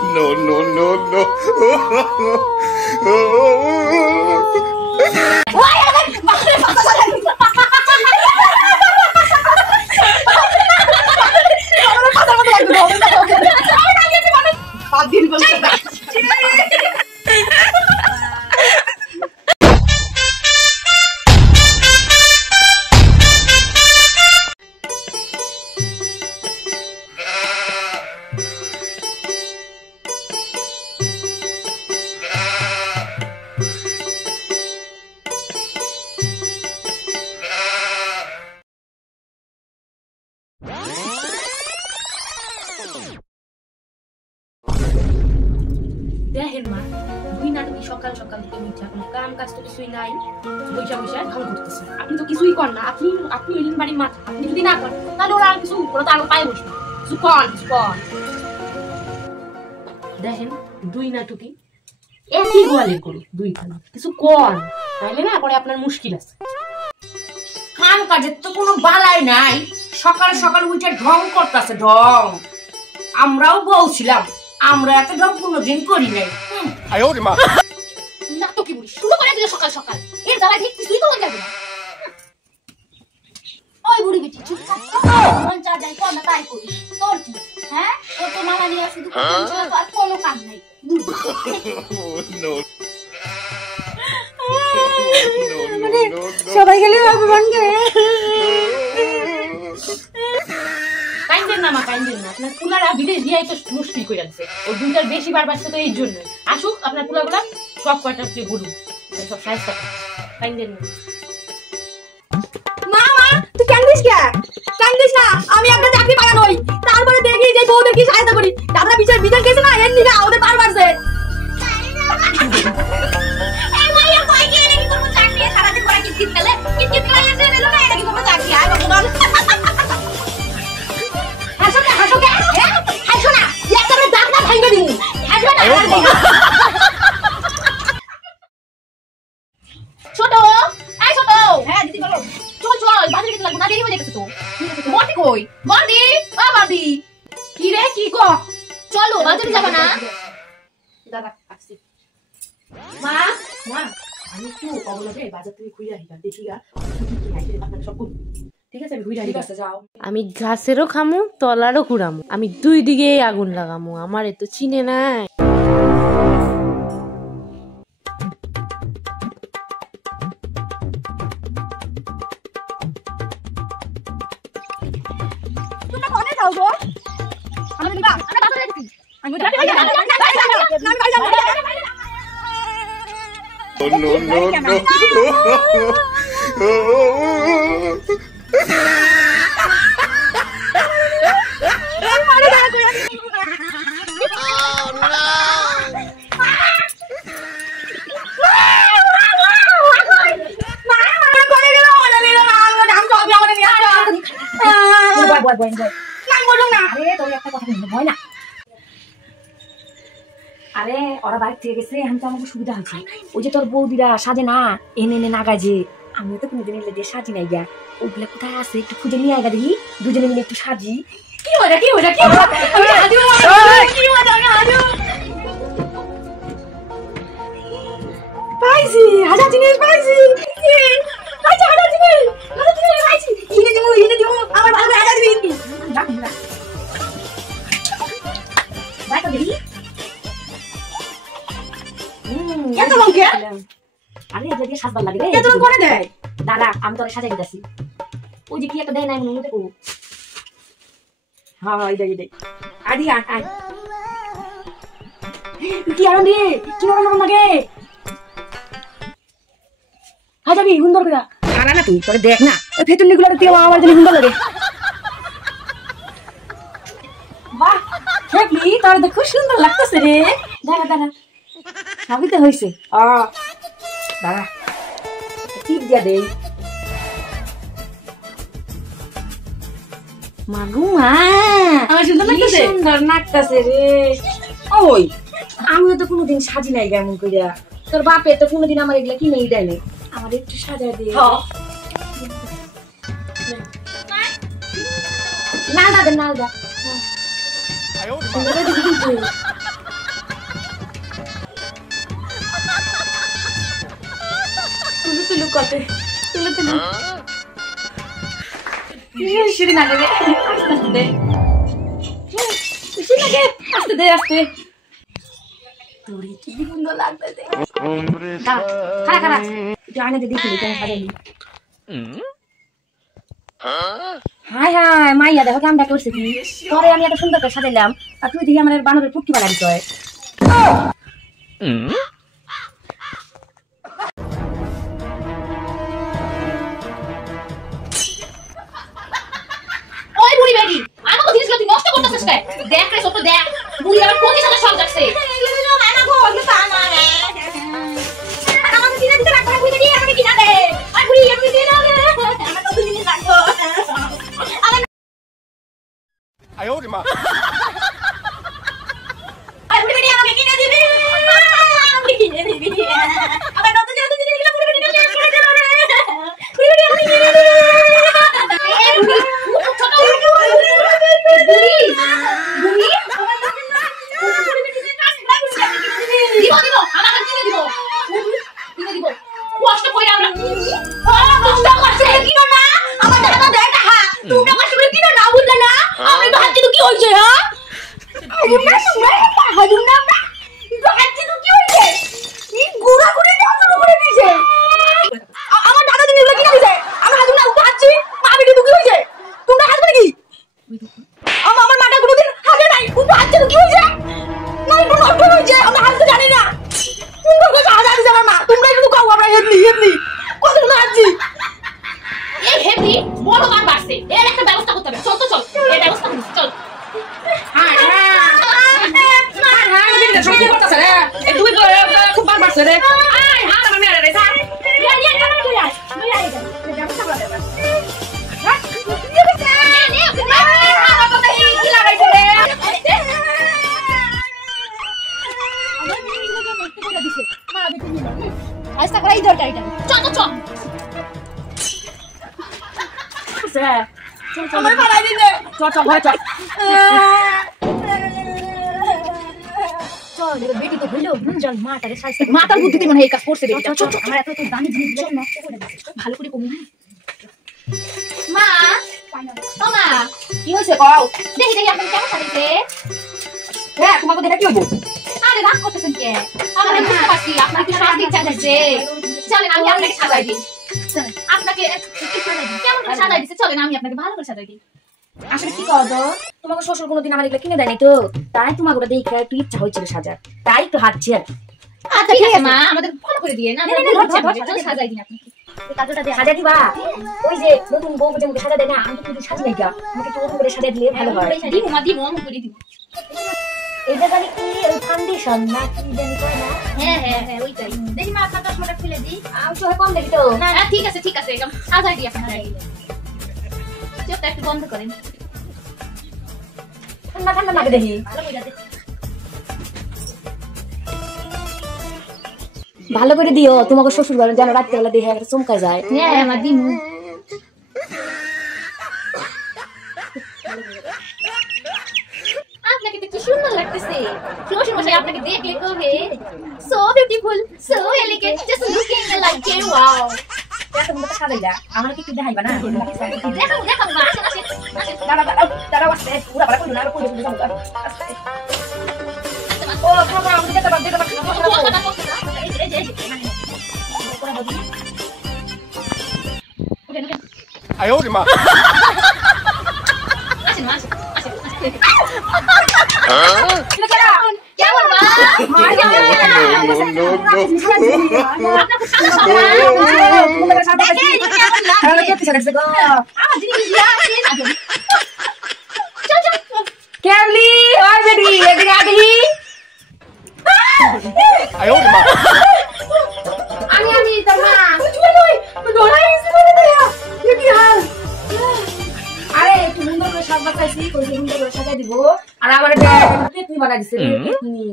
no, no, no, no. দেখেন মা, দুই নাটকি সকাল সকাল থেকে মিঠা কোনো কাম কাজ তো কিছুই নাই, বৈশা বৈশা ঢং করতেছে। আপনি তো কিছুই করেন না, আপনি ওই বাড়ির মাথা, আপনি যদি না করেন তাহলে ওরা আর কিছু, ওরা তো আরো পায়ে বসবে। কিছু কন, কিছু কন। দেখেন দুই নাটকি একই গোয়ালে করু, দুই খানা কিছু কন, তাহলে না পরে আপনার মুশকিল আছে। কাম কাজের তো কোনো বালাই নাই, সকাল সকাল উঠে ঢং করতেছে ঢং। আমরাও বলছিলাম আমরা এত ঢং কোনোদিন করি নাই। নাটকি বুড়ি শুরু করে দিলে সকাল সকাল, এর জ্বালা ঠিক কিছুই তো যাবে না। ওই বুড়ি বেটি চুপ থাক তো, মন চা যাই কোন তাই করি, তোর কি? হ্যাঁ তোর তো মামা নিয়ে শুধু আর কোনো কাজ নাই। সবাই গেলে অপমান করে। কাইন্দেন না মা, কাইন্দেন না, আপনার কুলারা বিদেশ দিয়ে তো মুশকিল করে আছে। ওই দুইটার বেশি বার বাসছে তো এই জন্য। আসুক আপনার কুলাগুলা সব কয়টা যে গরু সব সাইজ থাকে, কাইন্দেন না। মামা তুই কান্দিস কে? কান্দিস না, আমি একটা চাকরি পাওয়া নই, তারপরে দেখি যে বউদের কি সাহায্য করি। দাদা বিচার বিধান গেছে না, এর নিগা ওদের পার মারছে। এই মাইয়া কই গিয়ে নাকি কোনো চাকরি সারাদিন করে কিটকিট খেলে, কিটকিট খাই এসে এলো না, এটা কি কোনো চাকরি? আয় বাবা হাসো কে? হাসো না, একবারে দাঁত না ভাঙবে দিমু। হাসো না। ছোট, এই ছোট। হ্যাঁ দিদি বলো। চল চল, বাজারে যেতে লাগবে না, দেরি হয়ে যাচ্ছে তো। বড়দি কই? বড়দি, ও বড়দি। কি রে কি গো? চলো বাজারে যাব না? দাদা আসছি। মা মা, আমি একটু অবলগে বাজার থেকে ঘুরে আসি, দেখি গা আপনাকে সব করবো। ঠিক আছে আমি ঘুরে আসি। যাও। আমি ঘাসেরও খামু তলারও কুড়ামু, আমি দুই দিকে আগুন লাগামু, আমার এত চিনে নাই। তোমরা কোনে যাও গো? আমরা দিবা, আমরা বাজারে যাচ্ছি। আমি যাই। No, no, no, no. আরে ওরা বাইক থেকে গেছে, আমি তো আমাকে সুবিধা হয়েছে। ওই যে তোর বৌদিরা সাজে না, এনে এনে নাগা যে, আমিও তো কোনোদিন এলে দিয়ে সাজি নাই গা। ওগুলা কোথায় আছে একটু খুঁজে নিয়ে আয়গা দেখি, দুজনে মিলে একটু সাজি। কি মজা কি মজা কি মজা, কি মজা পাইছি, হাজার জিনিস পাইছি, হাজার জিনিস পাইছি। ইনে দিব আমার ভালো করে হাজার দিবি। বাইকটা দেখি। এত লঙ্কা? আরে এগুলো দিয়ে সাজবার লাগে রে। এত লঙ্কা করে দেয়? দাদা আমি তোরে সাজাই দিতেছি। ওই যে কি একটা দেয় নাই মনে দেখো। হ্যাঁ এই আদি আয়। কি আনন্দ রে, কি নরম লাগে। হাজাবি সুন্দর করে। আরে না তুই তোরে দেখ না, ওই ফেটুনি গুলো দিয়ে আমার জন্য সুন্দর লাগে। বাহ দেখলি তোর তো খুব সুন্দর লাগতেছে রে। দাঁড়া সবই তো হয়েছে। দাঁড়া টিপ দিয়া দেই। মাগু মা আমার সুন্দর লাগতেছে রে। ওই আমিও তো কোনোদিন সাজি নাই কেমন করিয়া, তোর বাপে তো কোনোদিন আমার এগুলা কিনেই দেয় না। আমার একটু সাজা দে। না করতে তুলে তুলে সিঁড়ি না রে আস্তে আস্তে দে সিঁড়ি লাগে আস্তে দে আস্তে তোরে কি সুন্দর লাগতেছে খারা খারা একটু আয়না দিয়ে দেখি কেমন সাজাইলি হাই হাই মাইয়া দেখো কেমন করছে কি তোরে আমি এত সুন্দর করে সাজাইলাম আর তুই দেখি আমার বানরের পুটকি বানাবি তো ওই বুড়ি বেডি আমাকে জিনিসগুলো তুই নষ্ট করতেছিস কেন দেখ রে ছোট দেখ বুড়ি আমার কোন সাথে সব যাচ্ছে আমাকে কিনে দিতে রাখো বুড়ি বেডি আমাকে কিনা দে আর বুড়ি আমাকে কিনে দাও আমার তো জিনিস রাখো哎呦我的妈！ আর বুড়ি বেডি আমাকে কিনে দিবি আমাকে কিনে দিবি আমার নতুন নতুন জিনিসগুলো বুড়ি বেডি নিয়ে আসবে রে বুড়ি বেডি আমাকে কিনে দিবি এই বুড়ি ছোট বুড়ি বুড়ি দিব দিব আমাকে কিনে দিব কিনে দিব কষ্ট কইরা আমরা কষ্ট করছে কিনো না আমার দাদা দেটা হ্যাঁ তুমি কষ্ট করে কিনো না বুঝলে না আমি তো হাতে তো কি হইছে হ্যাঁ হাজুম না তো হাতে তো কি হইছে এই গুড়া গুড়ি দিয়ে শুরু করে দিয়েছে আমার দাদা তুমি এগুলো কিনে দিয়েছে আমি হাজুম না তো হাঁচি আমি তো কি হইছে তোমরা হাসবে কি আমার মাটা কোনোদিন হাসে নাই ও হাতে তো কি হইছে না একটু নষ্ট হইছে আমি হাসতে জানি না তোমরা কত হাসা দিছে আমার মা তোমরা একটু কাও আমরা হেডলি কত না হাসি এই হেডলি বড় মান বাড়ছে এর একটা ব্যবস্থা করতে হবে চল তো চল এই ব্যবস্থা করি চল হ্যাঁ সত্যি করতেছ রে এই তুই খুব বার বাড়ছে রে আয় হাত আমার মেরে রে স্যার ব্যবস্থা করে দেব আস্তা করে এই দরকারিটা চল চল আমার পালাই দিলে চল চল ঘরে চল চল বেটি তো হইলো চল মাটারে সাইজটা মাতার বুদ্ধিতে মনে হয় এই কাজ করছে রে চল চল আমার এত তো দামি জিনিস নষ্ট করে দিচ্ছে ভালো করে কমু মা ও মা কি হইছে কও দেখি দেখি আপনি কেমন সাজাইছে হ্যাঁ তোমাকে দেখা কি হইবো আরে রাগ করতেছেন কে আমরা বুঝতে পারছি আপনার কি সাজ ইচ্ছা আছে চলেন আমি আপনাকে সাজাই দিই আপনাকে কেমন করে সাজাই দিতে চলেন আমি আপনাকে ভালো করে সাজাই দিই আসলে কি করো তোমাকে শ্বশুর কোনোদিন আমার এগুলো কিনে দেয়নি তো তাই তোমাকে ওটা দেখে একটু ইচ্ছা হয়েছিল সাজার তাই একটু হাঁটছি আর আচ্ছা ঠিক আছে মা আমাদের ফলো করে দিয়ে না সাজাই দিন আপনি সাজা দিবা ওই যে নতুন বউ যেমন সাজা দেয় না আমি তো কিন্তু সাজি নাই গা আমাকে একটু ওরকম করে সাজা দিলে ভালো হয় দিব মা দিব আমি করে দিব এটা জানি কি ওই ফাউন্ডেশন না কি জানি কয় না হ্যাঁ হ্যাঁ হ্যাঁ ওইটাই দেখি মা আপনার চশমাটা খুলে দিই আমি তো কম দেখি তো না ঠিক আছে একদম সাজাই দিই আপনার চোখটা একটু বন্ধ করেন ঠান্ডা ঠান্ডা লাগে দেখি ভালো করে দিও তোমাকে শ্বশুর বাড়ি যেন রাত্রেবেলা দেখে একটা চমকা যায় হ্যাঁ আমার দিমু আপনাকে তো কি সুন্দর লাগতেছে শ্বশুর মশাই আপনাকে দেখলে কবে so beautiful so elegant just looking like a wow এখন তো সাজাইলা আমার কি একটু দেখাইবা না দেখো মা আসেন আসেন দাঁড়াও আসতে পুরো ভালো করে না করে দিতে যাবো ও খাবো আমি দেখতে পাবো哎呦我的妈！ আসেন মা আসেন কেমন মা No, no, no. কেমলি ওই বেটি এদিকে আদি 哎呦我的妈！ আমি তোর মা ডরাইছি বলে দেয়া কি হাল আরে একটু সুন্দর করে সাজ বাঁচাইছি কই সুন্দর করে সাজাই দিব আর আমার এটা পেটনি বানাই দিছে পেটনি